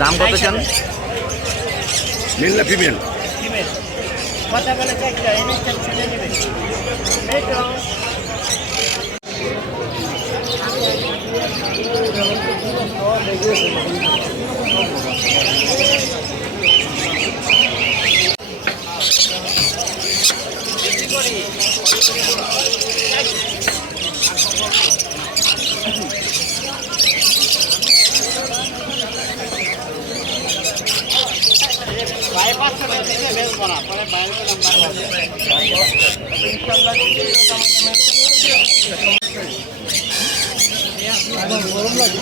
দাম কত চান? মেল না ফিমেল? কথা বলে চাইটা এই নিচটা ছেড়ে নেবে এই তো বাইপাস করে দিতে বেশ বড় পরে বাইরে নাম্বার হবে ইনশাআল্লাহ গরম লাগে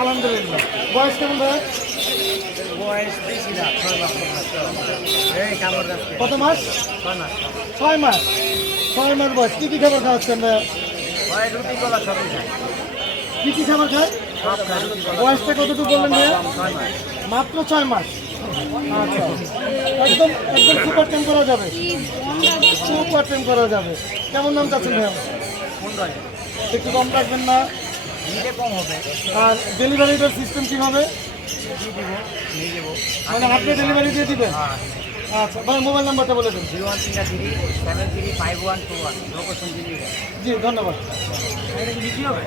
আলহামদুলিল্লাহ। বয়স কেমন ভাই? বয়স বেশি না, 6 মাস। কত মাস? 6 মাস। 6 মাস বয়স। কি কি খাবার খাওয়াচ্ছেন ভাই? রুটি কলা সবই খায়। কি কি খাবার খায়? বয়সটা কতটুকু বললেন ভাইয়া? 6 মাস। মাত্র 6 মাস। আচ্ছা, একদম একদম সুপার টেম করা যাবে, সুপার টেম করা যাবে। কেমন দাম চাচ্ছেন ভাইয়া? 15 একটু কম রাখবেন না? নিলে কম হবে। আর ডেলিভারিটার সিস্টেম কী হবে? নিয়ে দেবো। মানে আপনি ডেলিভারি দিয়ে দিবেন? আচ্ছা ভাই, মোবাইল নাম্বারটা বলে দেন। 013373121 লোকেশন দিল্লি। জি ধন্যবাদ। এটা কি বিক্রি হবে?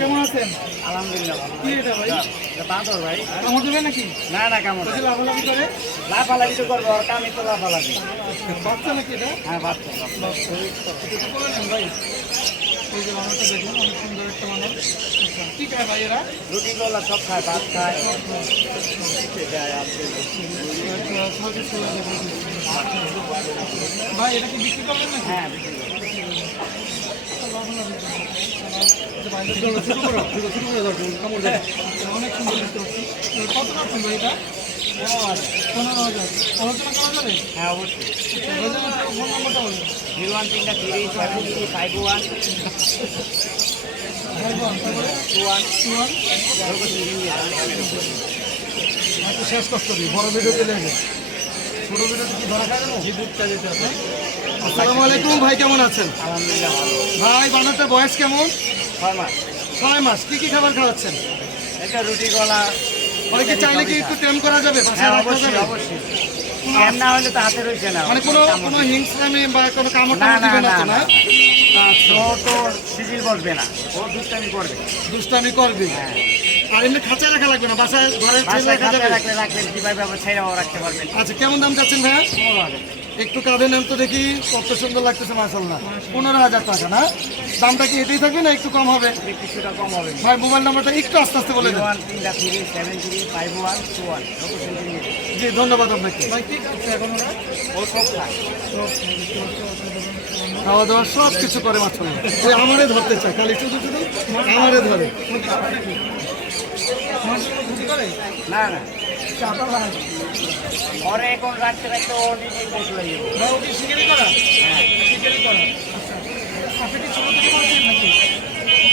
কেমন আছেন? আলহামদুলিল্লাহ। কি এটা ভাই? বাঁদর ভাই? কামড় দেবে নাকি? না না, কেমন লাফালাফি করে? লাফালাফি তো করবো, আর কামি তো লাফালাফি। বাচ্চা নাকি এটা? হ্যাঁ, বাচ্চা। করে নেন ভাই। এই যে বানরটা দেখুন, অনেক সুন্দর একটা বানর। আচ্ছা, কি খায় ভাই এরা? রুটি কলা সব খায়, ভাত খায়। ভাই এটা কি বিক্রি করবেন নাকি? হ্যাঁ, অনেক সুন্দর দেখতে পাচ্ছি। কত পাচ্ছেন ভাই এটা? 15,000। আলোচনা করা যাবে? হ্যাঁ অবশ্যই। ফোন নম্বরটা বলবেন। 013373121 একটু শেষ কষ্ট দিই, বড় ভিডিও চলে যাবে। ছোট ভিডিওতে কি ধরা খায় না? জিবুটটা যেতে হবে। আসসালামু আলাইকুম ভাই, কেমন আছেন? আলহামদুলিল্লাহ ভালো। ভাই বানরটার বয়স কেমন? 6 মাস। 6 মাস। কি কি খাবার খাওয়াচ্ছেন? এটা রুটি কলা। অনেকে চাইলে কি একটু টেম করা যাবে? বাসায় হ্যাঁ রাখা অবশ্যই যাবে? অবশ্যই। এম না হলে তো হাতে রয়েছে না। মানে কোনো হিংস্রামি বা কোনো কামড় না, টামড় দিবে না না, তো, না, না? আচ্ছা, ও তো সিজিল বসবে না, ও দুষ্টামি করবে। দুষ্টামি করবি। হ্যাঁ, আর এমনি খাঁচায় রাখা লাগবে না, বাসায় ঘরের ছেলে বাসায় রাখা খাতে যাবে? রাখলেন কিভাবে আবার ছেড়েও রাখতে পারবেন। আচ্ছা, কেমন দাম চাচ্ছেন ভাইয়া? একটু কাঁধে নেন তো দেখি, কত সুন্দর লাগতেছে মাশাআল্লাহ। 15,000 টাকা না? দামটা কি এটাই থাকবে না একটু কম হবে? কিছুটা কম হবে। ভাই মোবাইল নাম্বারটা একটু আস্তে আস্তে বলে দেন। 013373121 লোকেশন দিল্লি। জি ধন্যবাদ আপনাকে। ভাই কি করছে এখন ওরা? ও সব খায়। খাওয়া দাওয়া সব কিছু করে মাশাআল্লাহ। ওই আমারে ধরতে চায়, খালি শুধু শুধু আমারে ধরে। না না, ঘরে এখন রাখতে রাখতে ও নিজেই বসে যাবে। ভাই ওকে শিকারি করা? হ্যাঁ, শিকারি করা। আচ্ছা, আপনি কি ছোট থেকে বলছেন নাকি?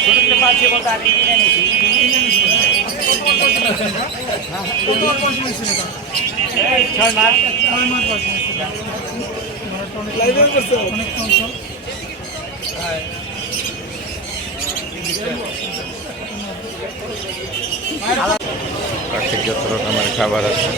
ছোট থেকে পাচ্ছি বলতে আমি কিনে নিচ্ছি। কত বয়স হয়েছিল এটা? 6 মাস। 6 মাস বয়স হয়েছিল। লাইভে করছে অনেক চঞ্চল। প্রাকৃতিক যত রকমের খাবার আছে।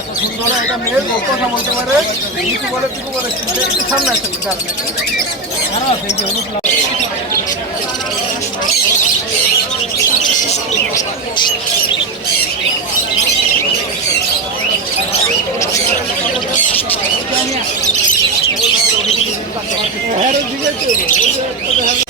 এত সুন্দর এটা মেয়ের কথা বলতে পারে, কিছু বলে কিছু বলে সামনে আসেন আরো আছে এই যে অনুপ্লাব হ্যাঁ দিকে